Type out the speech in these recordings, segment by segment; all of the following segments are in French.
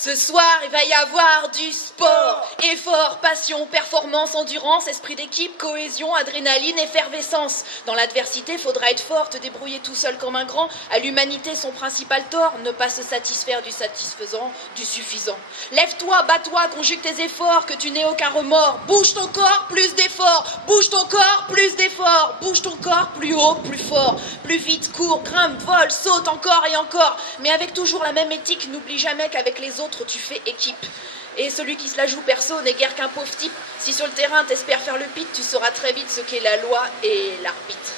Ce soir, il va y avoir du sport. Effort, passion, performance, endurance, esprit d'équipe, cohésion, adrénaline, effervescence. Dans l'adversité, faudra être fort, te débrouiller tout seul comme un grand. À l'humanité, son principal tort, ne pas se satisfaire du satisfaisant, du suffisant. Lève-toi, bats-toi, conjugue tes efforts, que tu n'aies aucun remords. Bouge ton corps, plus d'efforts. Bouge ton corps, plus d'efforts. Bouge ton corps, plus haut, plus fort. Plus vite, cours, grimpe, vole, saute encore et encore. Mais avec toujours la même éthique, n'oublie jamais qu'avec les autres, tu fais équipe. Et celui qui se la joue perso n'est guère qu'un pauvre type. Si sur le terrain t'espères faire le pit, tu sauras très vite ce qu'est la loi et l'arbitre.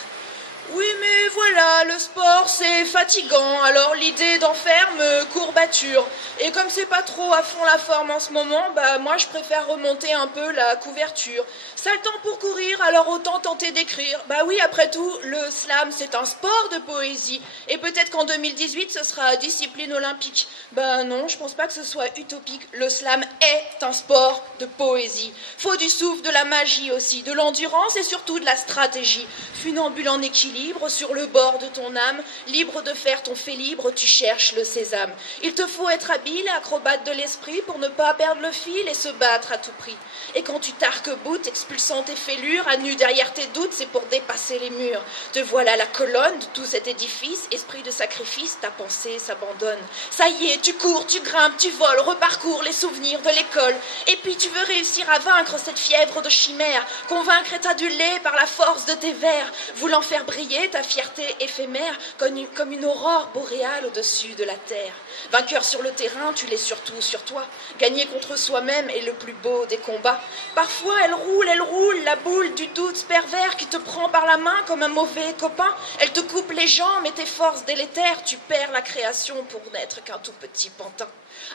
Oui, mais voilà, le sport c'est fatigant, alors l'idée d'en faire me courbature. Et comme c'est pas trop à fond la forme en ce moment, moi je préfère remonter un peu la couverture. Ça le temps pour courir, alors autant tenter d'écrire. Oui, après tout, le slam c'est un sport de poésie. Et peut-être qu'en 2018 ce sera discipline olympique. Non, je pense pas que ce soit utopique. Le slam est un sport de poésie. Faut du souffle, de la magie aussi, de l'endurance et surtout de la stratégie. Funambule en équilibre, sur le bord de ton âme, libre de faire ton fait libre, tu cherches le sésame. Il te faut être habile, acrobate de l'esprit, pour ne pas perdre le fil et se battre à tout prix. Et quand tu t'arc-boutes, expulsant tes fêlures, à nu derrière tes doutes, c'est pour dépasser les murs. Te voilà la colonne de tout cet édifice, esprit de sacrifice, ta pensée s'abandonne. Ça y est, tu cours, tu grimpes, tu voles, reparcours les souvenirs de l'école. Et puis tu veux réussir à vaincre cette fièvre de chimère, convaincre et t'aduler par la force de tes vers, voulant faire briller ta fierté éphémère comme une aurore boréale au-dessus de la terre. Vainqueur sur le terrain, tu l'es surtout sur toi. Gagner contre soi-même est le plus beau des combats. Parfois elle roule, la boule du doute pervers qui te prend par la main comme un mauvais copain. Elle te coupe les jambes et tes forces délétères, tu perds la création pour n'être qu'un tout petit pantin.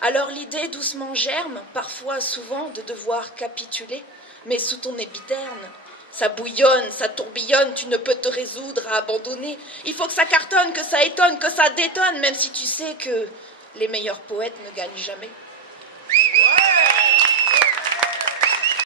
Alors l'idée doucement germe, parfois souvent, de devoir capituler, mais sous ton épiterne, ça bouillonne, ça tourbillonne, tu ne peux te résoudre à abandonner. Il faut que ça cartonne, que ça étonne, que ça détonne, même si tu sais que les meilleurs poètes ne gagnent jamais.